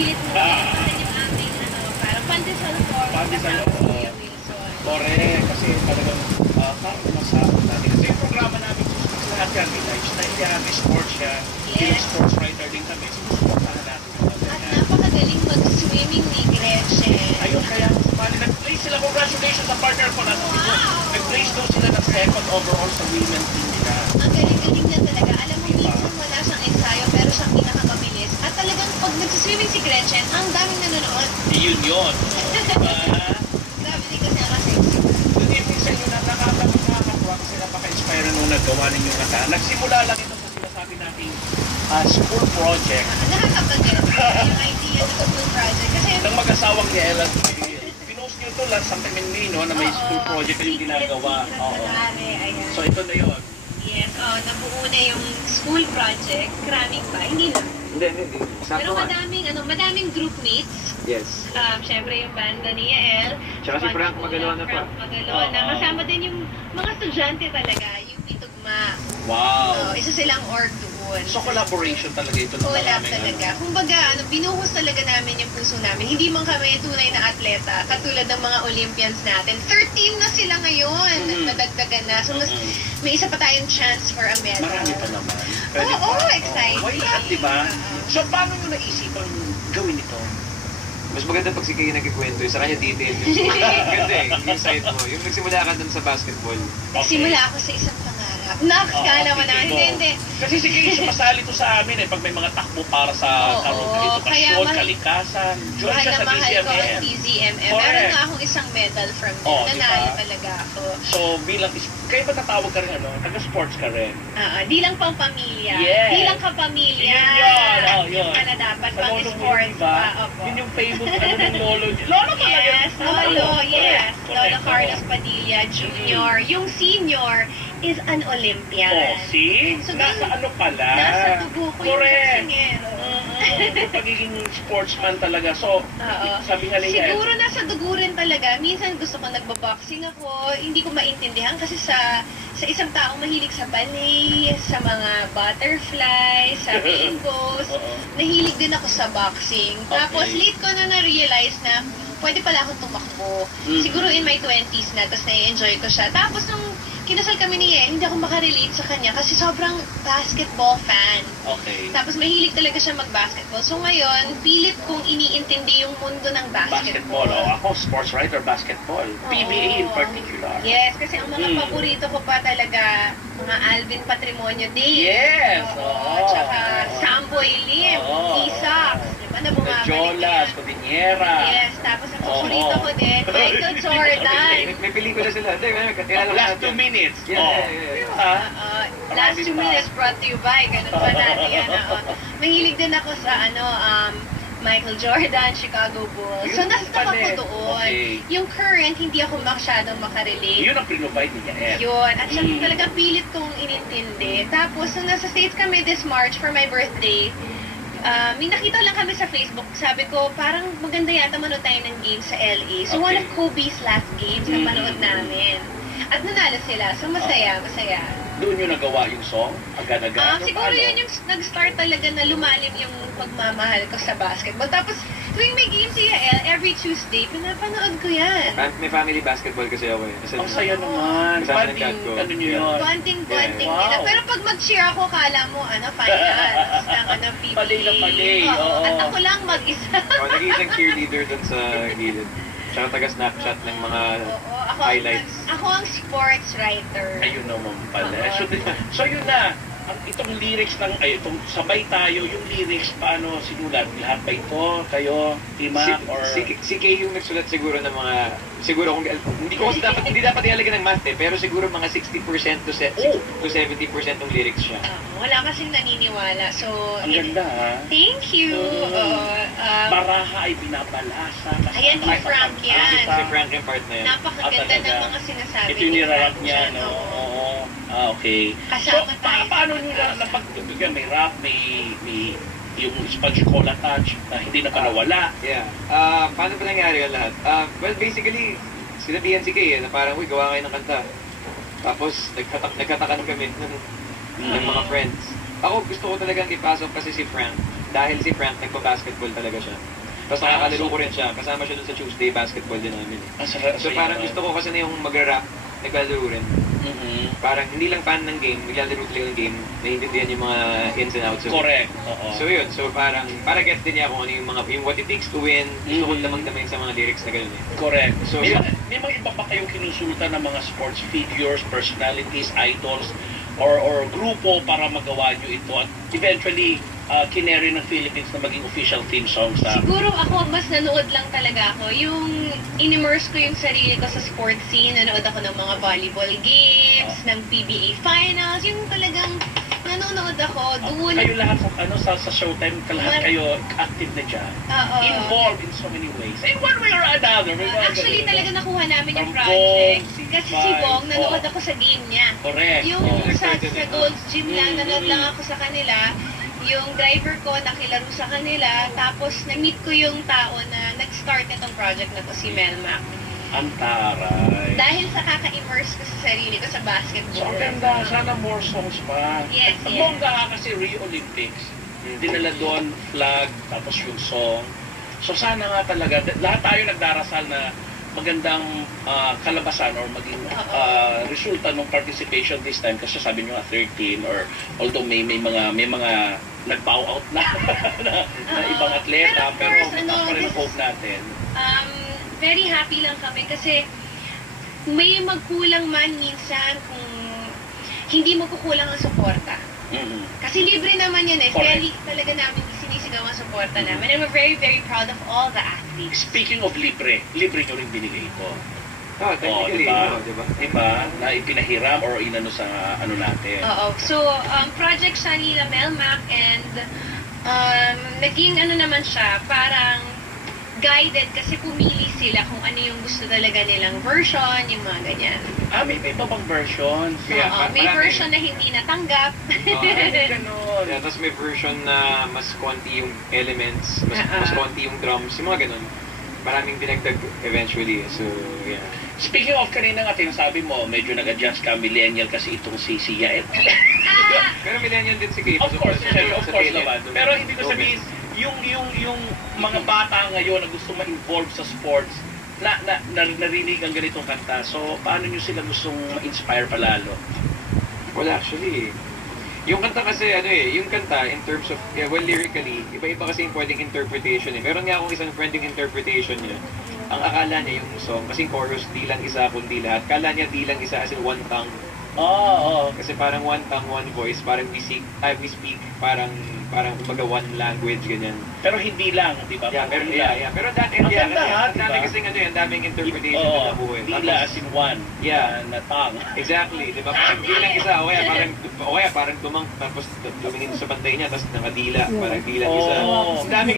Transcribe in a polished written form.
pilit mo pinuntahan yung aming, parang pandesal form. Pandesal, kasama si oo. Kuya Wilson. Correct, kasi talagang parang masama natin. Kasi yung programa namin, lahat yan, may lifestyle yan, may sports yan. Bilang Yes. sports writer din kami, sinusuportahan natin yung mga At ganyan. napakagaling mag-swimming ni Gretchen. Ayun, kaya sumali, nag-place sila. Congratulations sa partner ko na dito. Nag-place daw sila ng second overall sa women team nila. Ang galing-galing niya talaga. Alam mo, minsan wala siyang ensayo, pero siyang pinakamabilis. At talagang pag nagsiswimming si Gretchen, ang daming nanonood. Yun yun. Diba? Grabe din kasi ang sexy. Good evening sa inyo na nakakatuwa kasi napaka-inspire nung nagawa ninyo na. Nagsimula lang ito sa sinasabi nating school project Nakakapagod yung idea ng school project. Kasi, ng mag-asawang ni Ella. Pinost nyo ito last sometime in May, no, na may school project na yung ginagawa. Oo. Ayan. So ito na yun. Yes, nabuo na yung school project. Maraming pa, hindi na. Hindi. Pero madaming group mates. Yes. Syempre yung banda ni Yael. Tsaka si Frank Magalona pa. Frank Magalona. Oo. Kasama din yung mga estudyante talaga, yung Pitugma. Wow. Isa silang org doon. So collaboration talaga ito ng Collab maraming talaga. Kumbaga, binuhos talaga namin yung puso namin. Hindi man kami tunay na atleta, katulad ng mga Olympians natin. 13 na sila ngayon. Nadagdagan na. So, may isa pa tayong chance for a medal. Marami pa naman. Oo, exciting. Why not, diba? So paano nyo naisipan gawin ito? Mas maganda pag si Kay nagkikwento, sa kanya detail yung ganda yung side mo. Yung nagsimula ka dun sa basketball. Nagsimula ako sa isang pangarap. Nakakala mo na. Hindi. Kasi si Kay sumasali to sa amin pag may mga takbo para sa kaya edukasyon, kalikasan. Join mahal ka na sa mahal ko ang DZMM. DZMM. Correct. Meron nga akong isang medal from them. Oh, Nanalo diba? talaga ako. So bilang, kayo ba tatawag ka rin taga-sports ka rin? Di lang pang pamilya. Yes. Di lang kapamilya. Yun. Pala dapat Sa pang lolo mo sports yun, diba? pa. Opo. Yun yung famous ng lolo. Lolo talaga. Yes, Lolo, yes. Correct. Lolo Carlos Padilla Jr. Yung senior is an Olympian. Oh, see? So, nasa ano pala? Nasa tubo ko yung Correct. boksingero. Yung pagiging sportsman talaga. So, Oo. sabi nga nila, Siguro nasa dugo rin talaga. Minsan gusto ko nagbaboxing ako. Hindi ko maintindihan kasi sa isang taong mahilig sa ballet, sa mga butterfly, sa rainbows, Oo. nahilig din ako sa boxing. Tapos Okay. late ko na na-realize na pwede pala akong tumakbo. Siguro in my 20s na, tapos na-enjoy ko siya. Tapos nung kinasal kami ni Yen, hindi ako makarelate sa kanya kasi sobrang basketball fan. Okay. Tapos mahilig talaga siya mag-basketball. So ngayon, pilit kong iniintindi yung mundo ng Basketball. Oh, ako, sports writer, basketball. PBA in particular. Yes, kasi ang mga paborito ko pa talaga, mga Alvin Patrimonio Day. Yes. Oo. Tsaka Samboy Lim, Oo. Isak. Diba na bumabalik Jolas, yan? Cordillera. Yes, tapos ang paborito Oo. ko din, Michael Jordan. May pelikula sila. Hindi, Last 2 minutes. Yeah. Ha? Last 2 minutes brought to you by, ganun pa natin yan. Mahilig din ako sa Michael Jordan, Chicago Bulls. So, Yun nasa pala eh. ako doon. Okay. Yung current, hindi ako masyadong makarelate. Yun ang pinrovide niya, Ed. Yun. At siya talagang pilit kong inintindi. Tapos, nung nasa States kami this March for my birthday, may nakita lang kami sa Facebook. Sabi ko, parang maganda yata manood tayo ng game sa LA. So, one of Kobe's last games na panood namin. At nanalo sila. So, masaya. Doon yung nagawa yung song? Agad-agad? Siguro yun yung nag-start talaga na lumalim yung pagmamahal ko sa basketball. Tapos, tuwing may game si Yael, every Tuesday, pinapanood ko yan. May family basketball kasi ako eh. Ang saya naman. Kasama ng Banding, dad ko. ano nyo yun? Bonding Yeah. nila. Wow. Pero pag mag-cheer ako, kala mo, finals ng PBA. Palay na palay, oo. At ako lang mag-isa. Naging isang cheerleader dun sa gilid. Tsaka taga-snapchat ng mga Oo, highlights. Ako ang sports writer. Ayun naman pala. Oo. So yun na. Itong lyrics ng, itong sabay tayo, yung lyrics, paano sinulat? Lahat ba ito? Kayo? Team up? Or... Si Kay yung nagsulat siguro ng mga, siguro kung, hindi dapat ilalagay ng math eh, pero siguro mga 60% to 70% ng lyrics siya. Wala kasing naniniwala. So, Ang ganda ha? thank you. Baraha ay binabalasa. Ayan, ni Frank yan. Si Frank yung part na yan. Napakaganda ng mga sinasabi Ito yung nirarap Frank niya, dyan, no? oo. Oo. Okay. Kasama tayo. Paano nyo napagtutugan? May rap, may yung sponge cola touch na hindi na nawala. Yeah. Paano ba nangyari yung lahat? Well, basically, sinabihan si Kay na parang, uy, gawa kayo ng kanta. Tapos, nagkatakan kami ng mga friends. Ako, gusto ko talagang ipasok kasi si Frank. dahil si Frank nagpa-basketball talaga siya. Tapos nakakalaro ko rin siya. Kasama siya dun sa Tuesday basketball din namin. So parang gusto ko kasi na yung mag-rap, naglalaro rin. Parang hindi lang fan ng game, naglalaro talaga ng game, naiintindihan yung mga ins and outs of it. Correct. Oo. So yun, so parang, para get din niya kung ano yung what it takes to win, gusto ko damang-damay sa mga lyrics na gano'n eh. Correct. So, May mga iba pa kayong kinusulta ng mga sports figures, personalities, idols, or grupo para magawa nyo ito at eventually kineri ng Philippines na maging official theme song sa... Siguro ako, mas nanood lang talaga ako. Yung in-immerse ko yung sarili ko sa sports scene. Nanood ako ng mga volleyball games, ng PBA finals. Yung talagang nanonood ako doon. Kayo lahat sa Showtime, lahat kayo active na dyan. Oo. Involved in so many ways. In one way or another. May mga Actually, ganun, talaga nakuha namin yung From project. Bong, si Kasi Pai, si Bong, nanood ako sa game niya. Correct. Yung sa Gold's Gym lang, nanood lang ako sa kanila. Yung driver ko, nakilaro sa kanila. Tapos, na-meet ko yung tao na nag-start nitong project na to, si Melmac. Ang taray. Dahil sa kaka-immerse ko sa sarili ko sa So, basketball. ang ganda. Sana more songs pa. Yes, Ang yes. bongga kasi Rio Olympics. Dinala doon, flag, tapos yung song. So sana nga talaga, lahat tayo nagdarasal na magandang kalabasan or maging resulta ng participation this time kasi sabi nyo nga 13 or although may mga nag-bow out na na ibang atleta Pero of pero course, pa rin ang hope natin. Very happy lang kami kasi may magkulang man minsan kung hindi magkukulang ang suporta. Kasi libre naman yun eh. Correct. Kaya talaga namin sinisigaw ang suporta namin. And we're very, very proud of all the athletes. Speaking of libre nyo rin binili ito. Technically, diba? diba? Diba? Na ipinahiram or inano sa ano natin. Oo. So, project siya nila Melmac and naging ano naman siya, parang guided kasi pumili sila kung ano yung gusto talaga nilang version, yung mga ganyan. May iba bang version? Oo, may marami. version na hindi natanggap. Ganun. Yeah, tapos may version na mas konti yung elements, mas konti yung drums, yung mga ganun. Maraming dinagdag eventually. So, yeah. Speaking of kanina nga, sabi mo, medyo nag-adjust ka, millennial kasi itong si Sia. Pero millennial din si Kate. Of course naman. Pero hindi ko sabihin, yung mga bata ngayon na gusto ma-involve sa sports, narinig ang ganitong kanta. So, paano nyo sila gustong ma-inspire palalo? Well, actually, yung kanta kasi, yung kanta, in terms of, well, lyrically, iba-iba kasi yung pwedeng interpretation eh. Meron nga akong isang friend yung interpretation niya. Ang akala niya yung song, kasi chorus, di lang isa, kundi lahat. Kala niya di lang isa, as in one tongue. Kasi parang one tongue, one voice, parang we speak, parang kumbaga one language, ganyan. Pero hindi lang, di ba? Yeah, pero that Ang ganda, ang dami diba? kasing ang daming interpretation na nabuhay. Dila as in one. Yeah. Na tang. Exactly, di ba? Parang di lang isa, o kaya parang dumang, tapos dumingin sa pantay niya, tapos nakadila, parang di lang isa. Oh. Ang dami